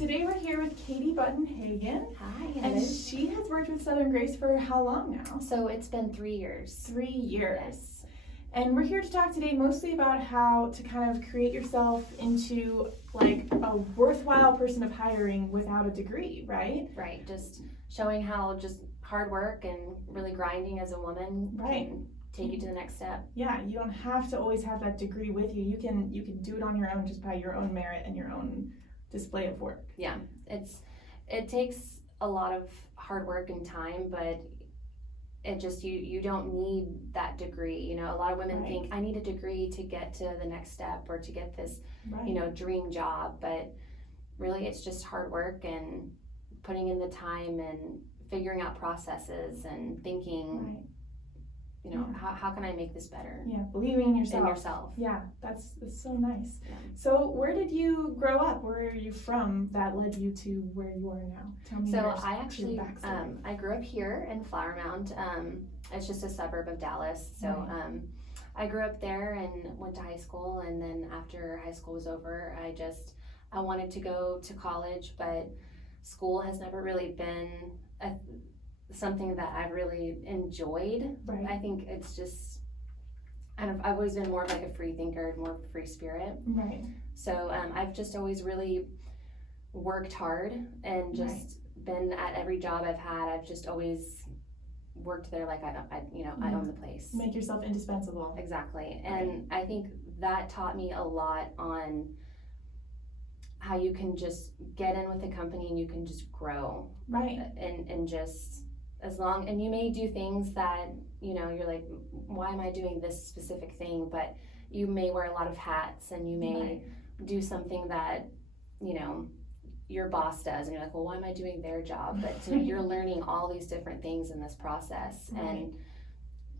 today we're here with Katy Buddenhagen. Hi. And she has worked with Southern Grace for how long now? So it's been 3 years. 3 years. Yes. And we're here to talk today mostly about how to kind of create yourself into like a worthwhile person of hiring without a degree, right? Right. Just showing how just hard work and really grinding as a woman can take you to the next step. Yeah, you don't have to always have that degree with you. You can do it on your own just by your own merit and your own display of work. Yeah. It takes a lot of hard work and time, but it just you don't need that degree. You know, a lot of women think I need a degree to get to the next step or to get this dream job, but really it's just hard work and putting in the time and figuring out processes and thinking how can I make this better? Yeah, believing in yourself. Yeah, that's so nice. Yeah. So where did you grow up? Where are you from that led you to where you are now? Tell me. So I actually I grew up here in Flower Mound. It's just a suburb of Dallas. So I grew up there and went to high school, and then after high school was over, I wanted to go to college, but school has never really been something that I've really enjoyed. Right. I think it's just I've always been more of like a free thinker, more of a free spirit. Right. So I've just always really worked hard and just been at every job I've had. I've just always worked there like I own the place. Make yourself indispensable. Exactly. And I think that taught me a lot on how you can just get in with the company and you can just grow. Right. And just and you may do things that, you're like, why am I doing this specific thing? But you may wear a lot of hats and you may do something that, your boss does. And you're like, well, why am I doing their job? But you're learning all these different things in this process. And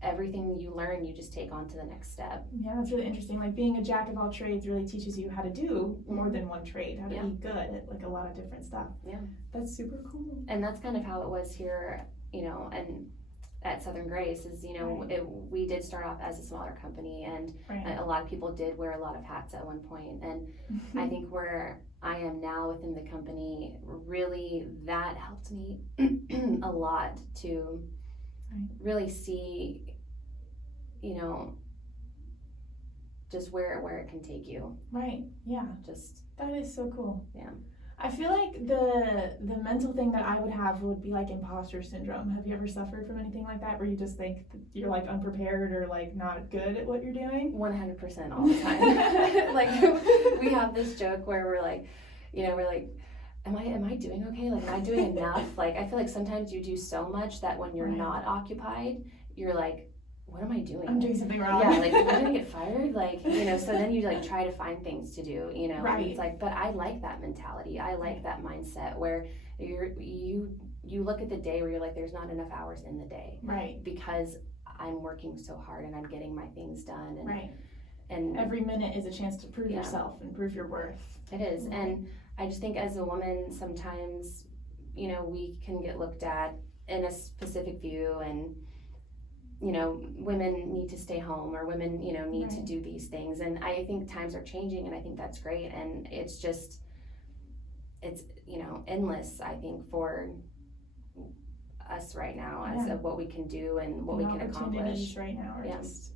everything you learn, you just take on to the next step. Yeah, that's really interesting. Like being a jack of all trades really teaches you how to do more than one trade, how to be good at like a lot of different stuff. Yeah. That's super cool. And that's kind of how it was here, and at Southern Grace is, we did start off as a smaller company, and a lot of people did wear a lot of hats at one point. And I think where I am now within the company, really that helped me a lot to really see, just where it can take you. Right. Yeah. Just that is so cool. Yeah. I feel like the mental thing that I would have would be like imposter syndrome. Have you ever suffered from anything like that, where you just think that you're like unprepared or like not good at what you're doing? 100% all the time. Like we have this joke where we're like, am I doing okay? Like, am I doing enough? Like, I feel like sometimes you do so much that when you're not occupied, you're like, what am I doing? I'm doing something wrong. Yeah, like, am I gonna get fired? Like, so then you like try to find things to do, and it's like, but I like that mentality. I like that mindset where you look at the day where you're like, there's not enough hours in the day. Right. Because I'm working so hard and I'm getting my things done. And, and every minute is a chance to prove yourself and prove your worth. It is. And I just think as a woman, sometimes, we can get looked at in a specific view, and women need to stay home, or women, need to do these things. And I think times are changing, and I think that's great. And it's endless, I think, for us right now as of what we can do and what we can accomplish. Opportunities right now are just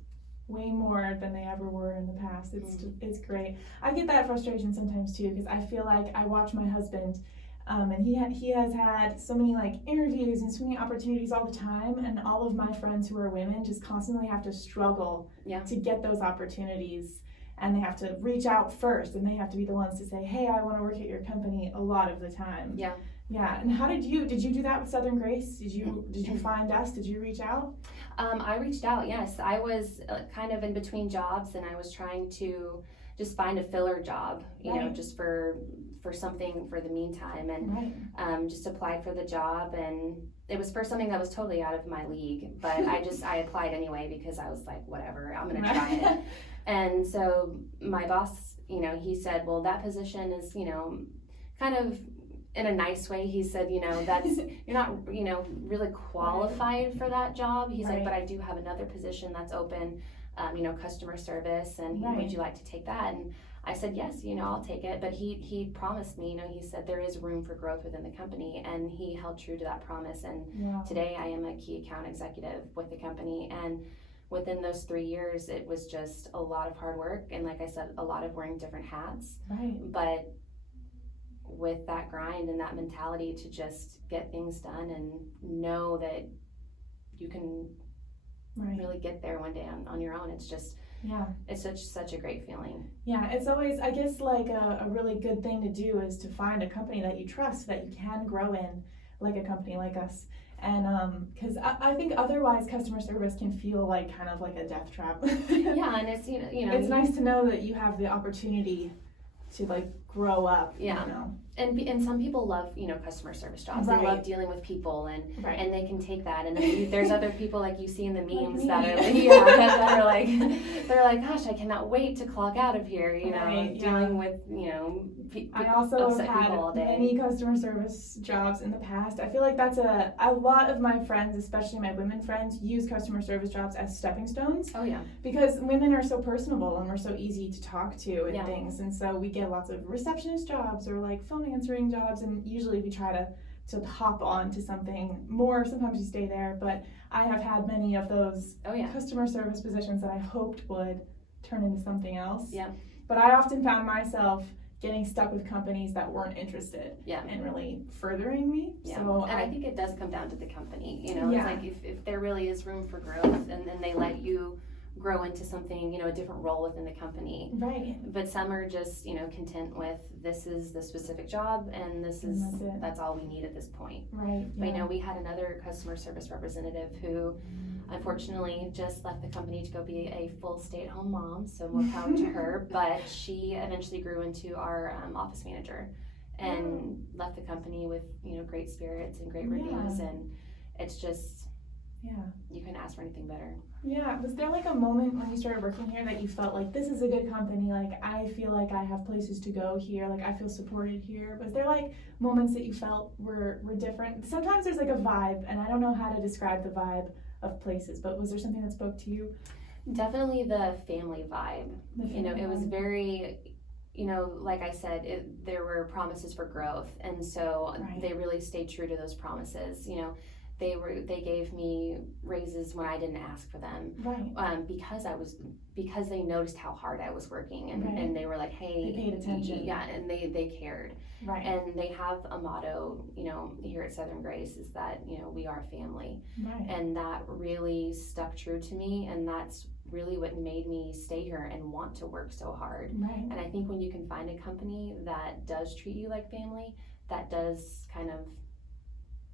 way more than they ever were in the past. It's great. I get that frustration sometimes too, because I feel like I watch my husband, and he has had so many like interviews and so many opportunities all the time, and all of my friends who are women just constantly have to struggle to get those opportunities, and they have to reach out first, and they have to be the ones to say, hey, I want to work at your company a lot of the time. Yeah. And how did you do that with Southern Grace? Did you find us? Did you reach out? I reached out, yes. I was kind of in between jobs, and I was trying to just find a filler job, just for something for the meantime, and just applied for the job, and it was for something that was totally out of my league, but I applied anyway because I was like, whatever, I'm gonna try it. And so my boss, he said, well, that position is, kind of in a nice way, he said, that's, you're not, really qualified for that job. He's like, but I do have another position that's open, customer service, and would you like to take that? And I said, yes, I'll take it. But he promised me, he said there is room for growth within the company, and he held true to that promise. And today I am a key account executive with the company. And within those 3 years, it was just a lot of hard work. And like I said, a lot of wearing different hats. Right. But with that grind and that mentality to just get things done and know that you can really get there one day on your own, it's just, it's such a great feeling. Yeah, it's always, I guess, like a really good thing to do is to find a company that you trust, that you can grow in, like a company like us. And because I think otherwise customer service can feel like kind of like a death trap. Yeah, and it's it's nice to know that you have the opportunity to like grow up. And some people love customer service jobs. Right. They love dealing with people, and right. and they can take that. And then there's other people like you see in the memes like that are like they're like, gosh, I cannot wait to clock out of here. Right, dealing with I also have upset people all had day. many customer service jobs in the past. I feel like that's a lot of my friends, especially my women friends, use customer service jobs as stepping stones. Oh yeah. Because women are so personable and we're so easy to talk to and things, and so we get lots of receptionist jobs or like phone answering jobs, and usually we try to hop on to something more. Sometimes you stay there, but I have had many of those customer service positions that I hoped would turn into something else. Yeah. But I often found myself getting stuck with companies that weren't interested in really furthering me. Yeah. So and I think it does come down to the company. It's Yeah. like if there really is room for growth, and then they let you grow into something, a different role within the company. Right. But some are just, content with this is the specific job, and that's all we need at this point. Right. But we had another customer service representative who unfortunately just left the company to go be a full stay-at-home mom, so more power to her. But she eventually grew into our office manager and left the company with great spirits and great reviews, and it's just you couldn't ask for anything better. Yeah. Was there like a moment when you started working here that you felt like this is a good company, like I feel like I have places to go here, like I feel supported here? Was there like moments that you felt were different? Sometimes there's like a vibe, and I don't know how to describe the vibe of places, but was there something that spoke to you? Definitely the family vibe. It was very, like I said, there were promises for growth, and so they really stayed true to those promises. They gave me raises when I didn't ask for them, because they noticed how hard I was working, and they were like, hey, they paid attention, and they cared, and they have a motto, here at Southern Grace, is that we are family, and that really stuck true to me, and that's really what made me stay here and want to work so hard. And I think when you can find a company that does treat you like family, that does kind of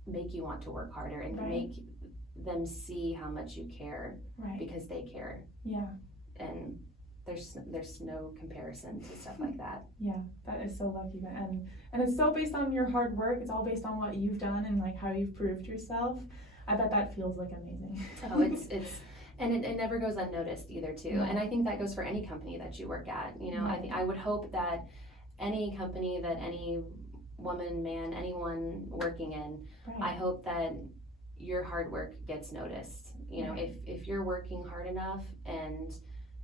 make you want to work harder and make them see how much you care, because they care. And there's no comparison to stuff like that. That is so lucky, and it's so based on your hard work. It's all based on what you've done and like how you've proved yourself. I bet that feels like amazing. Oh, it's and it never goes unnoticed either too. And I think that goes for any company that you work at. I would hope that any company that any woman, man, anyone working in, I hope that your hard work gets noticed. If you're working hard enough and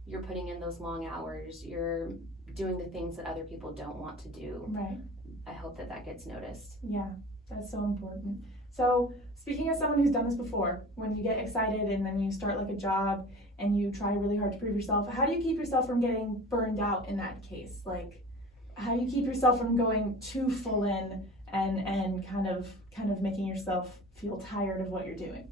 you're putting in those long hours, you're doing the things that other people don't want to do. I hope that gets noticed. Yeah, that's so important. So speaking as someone who's done this before, when you get excited and then you start like a job and you try really hard to prove yourself, how do you keep yourself from getting burned out in that case? Like, how do you keep yourself from going too full in and kind of making yourself feel tired of what you're doing?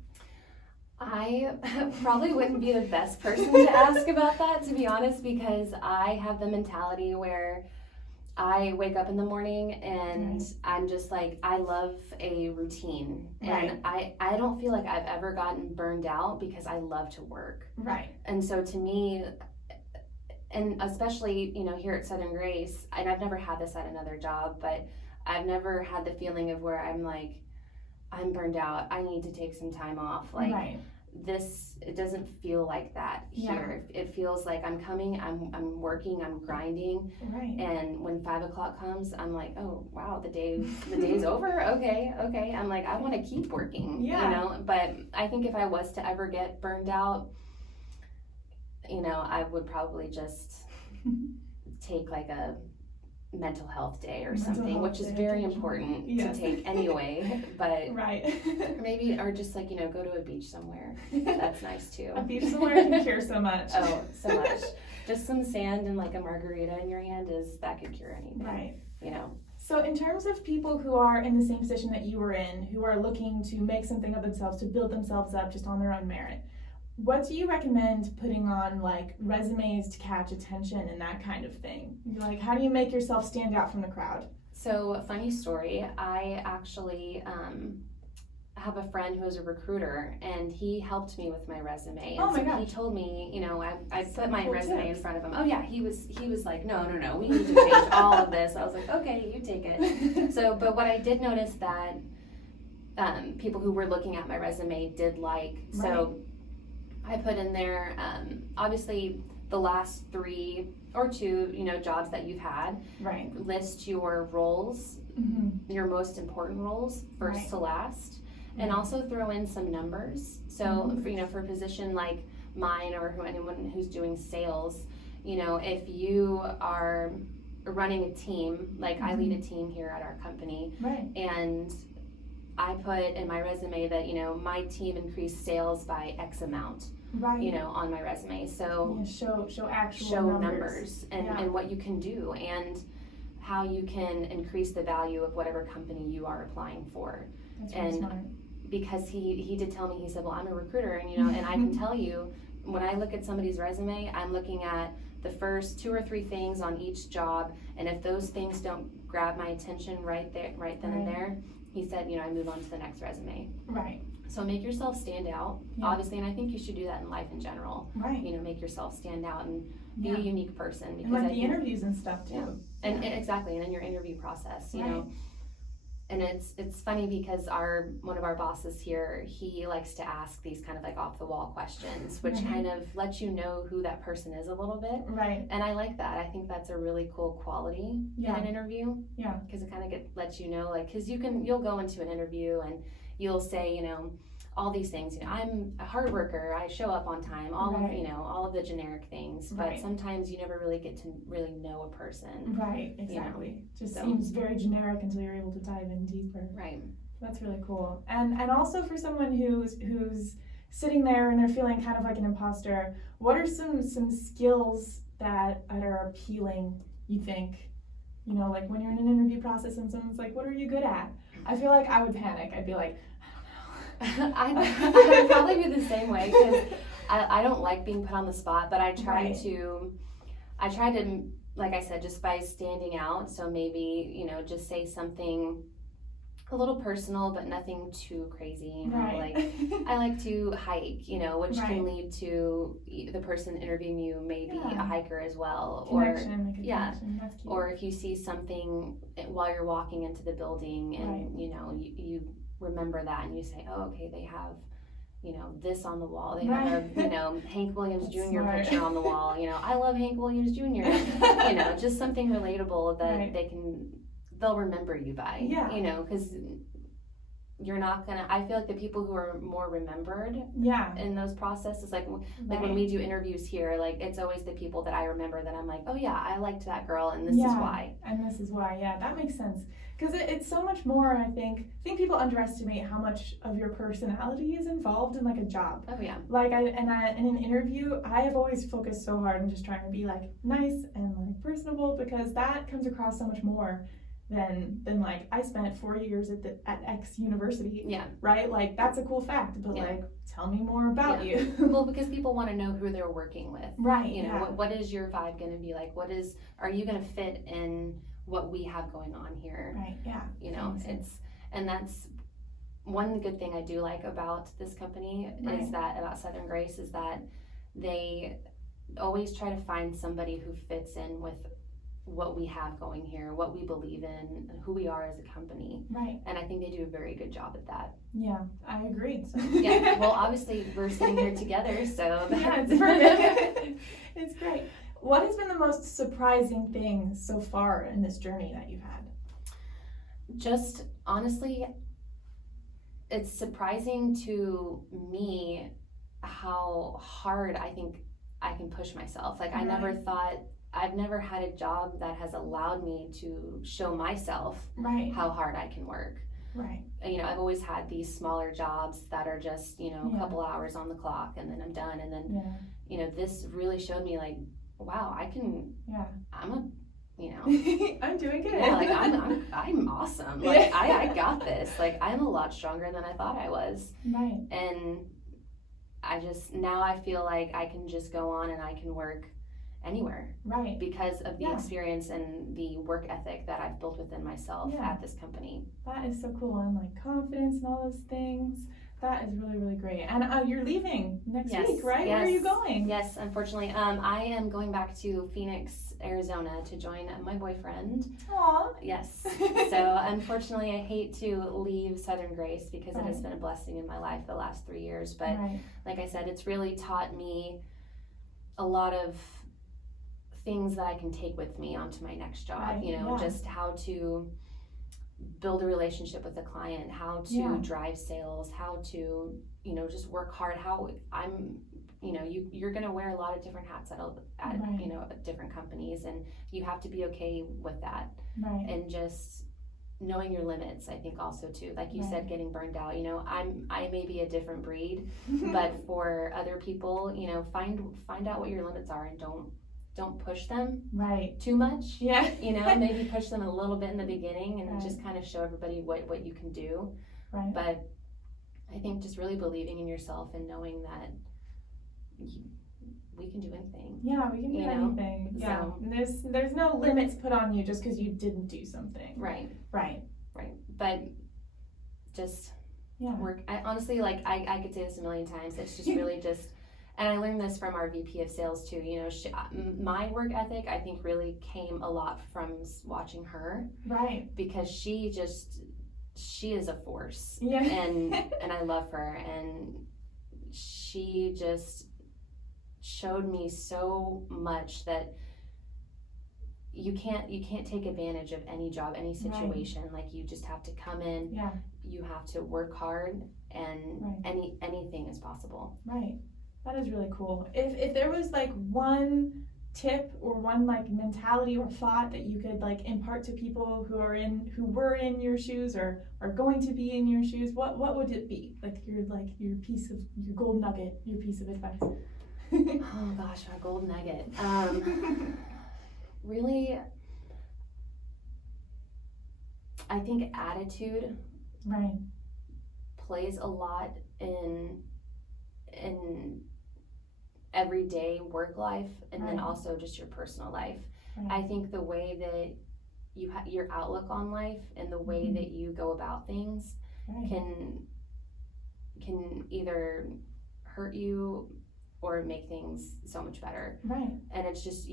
I probably wouldn't be the best person to ask about that, to be honest, because I have the mentality where I wake up in the morning and I'm just like, I love a routine. And I don't feel like I've ever gotten burned out because I love to work. And so to me, and especially, here at Southern Grace, and I've never had this at another job, but I've never had the feeling of where I'm like, I'm burned out, I need to take some time off. Like it doesn't feel like that here. It feels like I'm coming, I'm working, I'm grinding. And when 5 o'clock comes, I'm like, oh wow, the day's over. Okay. I'm like, I want to keep working, but I think if I was to ever get burned out, I would probably just take like a mental health day or something, which is very important to take anyway, but maybe, or just like, go to a beach somewhere. That's nice too. A beach somewhere can cure so much. Oh, so much. Just some sand and like a margarita in your hand that could cure anything. Right. So in terms of people who are in the same position that you were in, who are looking to make something of themselves, to build themselves up just on their own merit, what do you recommend putting on, like, resumes to catch attention and that kind of thing? Like, how do you make yourself stand out from the crowd? So, funny story, I actually have a friend who is a recruiter, and he helped me with my resume. And my gosh. He told me, I put my resume in front of him. Oh yeah, he was like, no, we need to change all of this. I was like, okay, you take it. But what I did notice that people who were looking at my resume did like, so I put in there, obviously the last 3 or 2, jobs that you've had. Right. List your roles, your most important roles, first to last, and also throw in some numbers. So, for a position like mine or anyone who's doing sales, if you are running a team, like I lead a team here at our company, and I put in my resume that, my team increased sales by X amount. On my resume. So show actual numbers and what you can do and how you can increase the value of whatever company you are applying for. That's really smart. Because he did tell me, he said, well, I'm a recruiter, and and I can tell you, when I look at somebody's resume, I'm looking at the first 2 or 3 things on each job, and if those things don't grab my attention right then and there, he said, I move on to the next resume. Right. So make yourself stand out, obviously, and I think you should do that in life in general. Right. Make yourself stand out and be a unique person. Because and the interviews and stuff too. And exactly, and in your interview process, you know. And it's funny because one of our bosses here, he likes to ask these kind of like off the wall questions, which kind of lets you know who that person is a little bit. Right. And I like that. I think that's a really cool quality in an interview. Yeah. Because it kind of lets you know, like, because you'll go into an interview and you'll say, all these things, I'm a hard worker, I show up on time, all of the generic things, but sometimes you never really get to really know a person. Right, exactly. Just seems very generic until you're able to dive in deeper. Right. That's really cool. And also for someone who's sitting there and they're feeling kind of like an imposter, what are some skills that are appealing, you think? Like when you're in an interview process and someone's like, what are you good at? I feel like I would panic. I'd be like, I'd probably be the same way because I don't like being put on the spot, but I try to, like I said, just by standing out. So maybe, just say something a little personal, but nothing too crazy. Like I like to hike, which can lead to the person interviewing you maybe a hiker as well. Connection. That's cute. Or if you see something while you're walking into the building and, you remember that and you say, oh, okay, they have, this on the wall. They have a, Hank Williams Jr. picture on the wall. I love Hank Williams Jr. Just something relatable that they'll remember you by. Because you're not gonna. I feel like the people who are more remembered in those processes, like when we do interviews here, like it's always the people that I remember that I'm like, oh yeah, I liked that girl, and this is why. And this is why. Yeah, that makes sense. Because it's so much more. I think people underestimate how much of your personality is involved in like a job. Oh yeah. Like in an interview, I have always focused so hard on just trying to be like nice and like personable, because that comes across so much more than like I spent 4 years at X university. Yeah. Right? Like that's a cool fact, but like tell me more about you. Well, because people want to know who they're working with. Right. What is your vibe going to be like? Are you going to fit in what we have going on here? Right. Yeah. And that's one good thing I do like about this company is that about Southern Grace is that they always try to find somebody who fits in with what we have going here, what we believe in, who we are as a company. Right. And I think they do a very good job at that. Yeah, I agree. So, well, obviously we're sitting here together, so it's perfect. It's great. What has been the most surprising thing so far in this journey that you've had? Just honestly, it's surprising to me how hard I think I can push myself. Like I never thought I've never had a job that has allowed me to show myself right. how hard I can work. Right. You know, I've always had these smaller jobs that are just, you know, a Yeah. couple hours on the clock and then I'm done. And then, Yeah. you know, this really showed me like, wow, I can, Yeah. I'm a, you know, I'm doing good. yeah, like I'm awesome. Like I got this. Like I'm a lot stronger than I thought I was. Right. And now I feel like I can just go on and I can work anywhere. Right. Because of the Yeah. experience and the work ethic that I've built within myself Yeah. at this company. That is so cool. And like confidence and all those things. That is really, really great. And you're leaving next Yes, week, right? yes. Where are you going? Yes, unfortunately. I am going back to Phoenix, Arizona to join my boyfriend. Aw. Yes. So unfortunately I hate to leave Southern Grace because it has Right. been a blessing in my life the last 3 years. But Right. like I said, it's really taught me a lot of things that I can take with me onto my next job. Right, You know, yeah. just how to build a relationship with a client, how to Yeah. drive sales, how to, you know, just work hard, how I'm, you know, you're going to wear a lot of different hats at Right. you know, at different companies, and you have to be okay with that. Right. And just knowing your limits, I think also too, like you Right. said, getting burned out, you know, I may be a different breed, but for other people, you know, find out what your limits are and don't push them right. too much. Yeah. You know, maybe push them a little bit in the beginning and Right. just kind of show everybody what you can do. Right. But I think just really believing in yourself and knowing that we can do anything. Yeah, we can do You know, anything. Yeah. so- And there's no limits put on you just because you didn't do something. Right, Right. but just Yeah. work. I honestly, like, I could say this a million times. It's just really just, and I learned this from our VP of sales too. You know, my work ethic, I think, really came a lot from watching her, Right. because she is a force. Yeah. And I love her, and she just showed me so much that you can't take advantage of any job, any situation. Right. Like, you just have to come in, Yeah. you have to work hard, and Right. anything is possible. Right. That is really cool. If there was like one tip or one like mentality or thought that you could like impart to people who were in your shoes or are going to be in your shoes, what would it be? Like your gold nugget, your piece of advice. Oh gosh, my gold nugget. Really, I think attitude Right. plays a lot in everyday work life, and then Right. also just your personal life. Right. I think the way that your outlook on life and the way Mhm. that you go about things Right. can either hurt you or make things so much better. Right. And it's just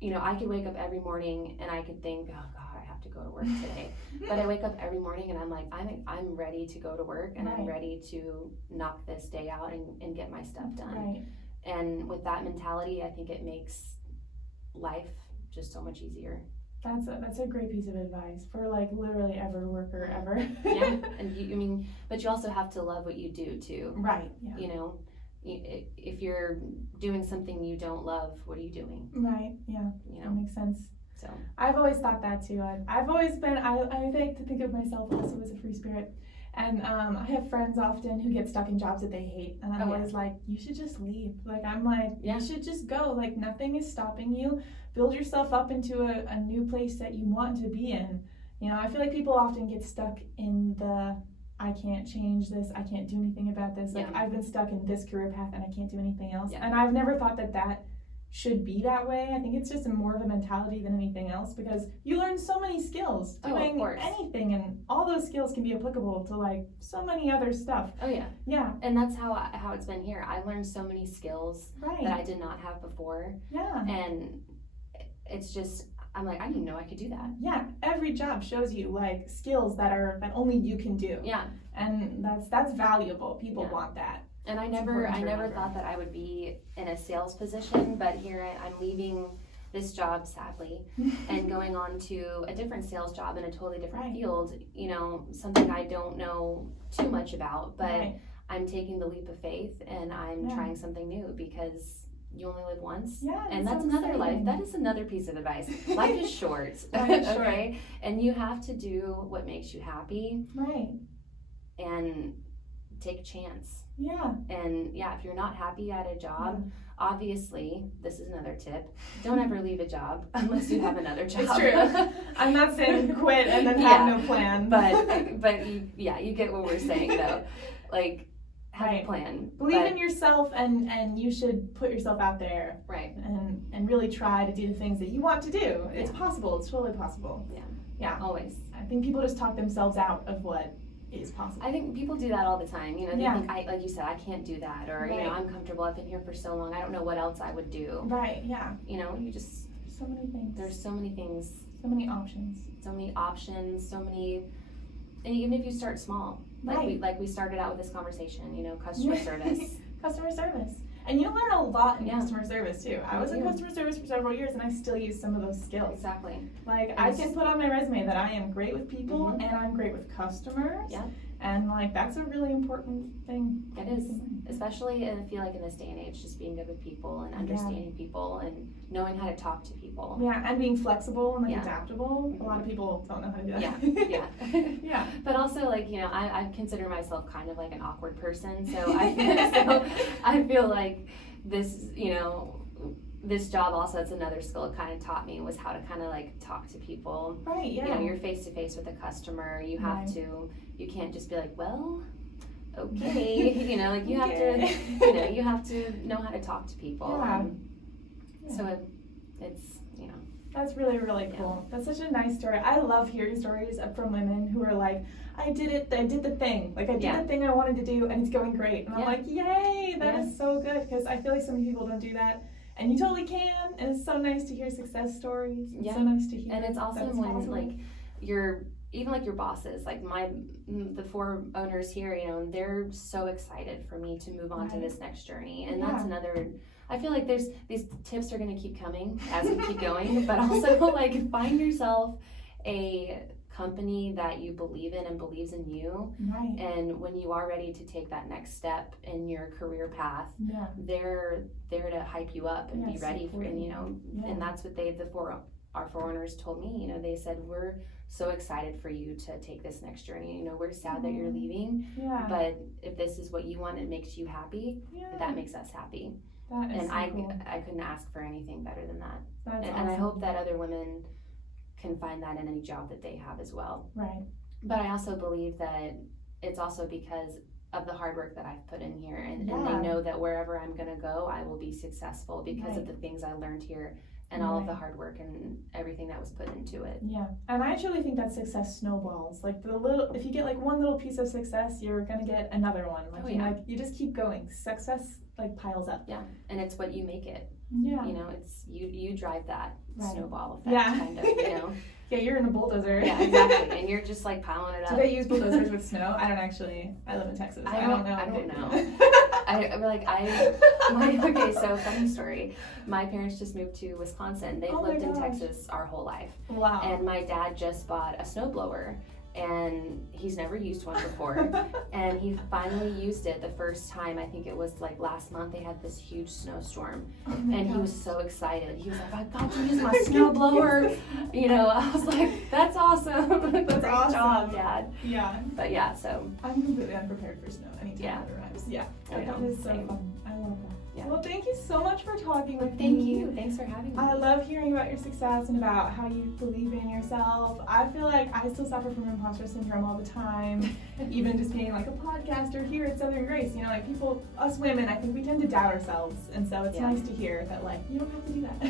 you know, I could wake up every morning and I could think, oh God, I have to go to work today. But I wake up every morning and I'm like, I'm ready to go to work, and I'm Right. ready to knock this day out and get my stuff done. Right. And with that mentality, I think it makes life just so much easier. That's a great piece of advice for like literally every worker ever. Yeah, and but you also have to love what you do too. Right. Yeah. You know, if you're doing something you don't love, what are you doing? Right. Yeah. You That know, makes sense. so. I've always thought that too. I've always been, I like to think of myself also as a free spirit. And I have friends often who get stuck in jobs that they hate. And I'm always like, you should just leave. Like, I'm like, you should just go. Like, nothing is stopping you. Build yourself up into a new place that you want to be in. You know, I feel like people often get stuck in I can't change this. I can't do anything about this. Like, I've been stuck in this career path and I can't do anything else. Yeah. And I've never thought that should be that way. I think it's just more of a mentality than anything else, because you learn so many skills doing anything, and all those skills can be applicable to like so many other stuff. Oh yeah. Yeah. And that's how it's been here. I learned so many skills Right. that I did not have before. Yeah. And it's just, I'm like, I didn't even know I could do that. Yeah. Every job shows you like skills that only you can do. Yeah. And that's valuable. People want that. And I never thought that I would be in a sales position, but here I'm leaving this job, sadly, and going on to a different sales job in a totally different field, you know, something I don't know too much about, but I'm taking the leap of faith and I'm trying something new, because you only live once. Yeah, and that's so another exciting. That is another piece of advice. Life is short. Life is short. Okay, and you have to do what makes you happy. Right. And take a chance. Yeah. And if you're not happy at a job, obviously, this is another tip, don't ever leave a job unless you have another job. It's true. I'm not saying quit and then have no plan. But you get what we're saying though. Like, have a plan. Believe in yourself, and you should put yourself out there. Right. And really try to do the things that you want to do. It's possible. It's totally possible. Yeah. Yeah. Always. I think people just talk themselves out of what is possible. I think people do that all the time. They think, like you said, I can't do that, or I'm comfortable. I've been here for so long. I don't know what else I would do. Right. Yeah. You just so many things. There's so many things. So many options. So many options. So many. And even if you start small, like we started out with this conversation, customer service. Customer service. And you learn a lot in customer service too. I was in customer service for several years and I still use some of those skills. Exactly. Like I can put on my resume that I am great with people and I'm great with customers. Yeah. And like that's a really important thing. It is. Especially I feel like in this day and age, just being good with people and understanding people and knowing how to talk to people. Yeah, and being flexible and adaptable. A lot of people don't know how to do that. Yeah. But also I consider myself kind of like an awkward person. So I feel like this, this job also, it's another skill it kind of taught me, was how to kind of like talk to people. Right, yeah. You're face to face with a customer. You have to, you can't just be like, well, okay. You have to, you have to know how to talk to people. Yeah. So it's, That's really, really cool. That's such a nice story. I love hearing stories from women who are like, I did the thing. Like, I did the thing I wanted to do, and it's going great. And I'm like, yay, that is so good. Because I feel like so many people don't do that. And you totally can. And it's so nice to hear success stories. It's so nice to hear. And it's awesome when, like, even like your bosses, like the 4 owners here, they're so excited for me to move on to this next journey. And that's another... I feel like these tips are going to keep coming as we keep going, but also like find yourself a company that you believe in and believes in you. Right. And when you are ready to take that next step in your career path, they're there to hype you up and be ready for, and and that's what our 4 owners told me. They said, we're so excited for you to take this next journey. We're sad that you're leaving, but if this is what you want and makes you happy, that makes us happy. And I couldn't ask for anything better than that. And I hope that other women can find that in any job that they have as well. Right. But I also believe that it's also because of the hard work that I've put in here, and they know that wherever I'm going to go, I will be successful because of the things I learned here and all of the hard work and everything that was put into it. Yeah, and I actually think that success snowballs. Like if you get like one little piece of success, you're gonna get another one. Like you just keep going. Success like piles up. Yeah, and it's what you make it. Yeah. It's you drive that snowball effect, kind of. Yeah, you're in a bulldozer. Yeah, exactly, and you're just like piling it up. Do they use bulldozers with snow? I don't actually. I live in Texas. I don't know. I don't know. Okay, so funny story. My parents just moved to Wisconsin. They've lived in Texas our whole life. Wow. And my dad just bought a snowblower, and he's never used one before. And he finally used it the first time. I think it was like last month. They had this huge snowstorm, and he was so excited. He was like, I got to use my snowblower. I was like, that's awesome. That's Great awesome. job, Dad. Yeah. But yeah, so I'm completely unprepared for snow anytime it arrives. Yeah. That is so fun. I love that. Yeah. Well, thank you so much for talking with me. Thank you. Thanks for having me. I love hearing about your success and about how you believe in yourself. I feel like I still suffer from imposter syndrome all the time, even just being like a podcaster here at Southern Grace. Like people, us women, I think we tend to doubt ourselves, and so it's nice to hear that like you don't have to do that.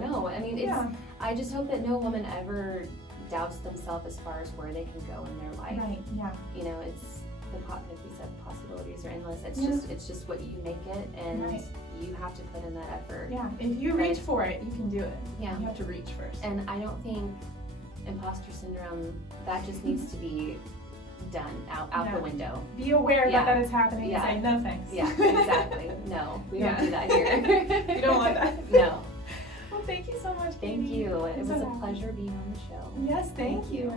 No. I mean, I just hope that no woman ever doubts themselves as far as where they can go in their life. Right. Yeah. It's like we said, possibilities are endless. It's just what you make it, and you have to put in that effort. Yeah, if you reach for it, you can do it. Yeah, you have to reach first. And I don't think imposter syndrome, that just needs to be done out the window. Be aware that is happening and say no thanks. Yeah, exactly. No, we don't do that here. You don't want that. No. Well, thank you so much, Katy. Thank you. It was a pleasure being on the show. Yes, thank you.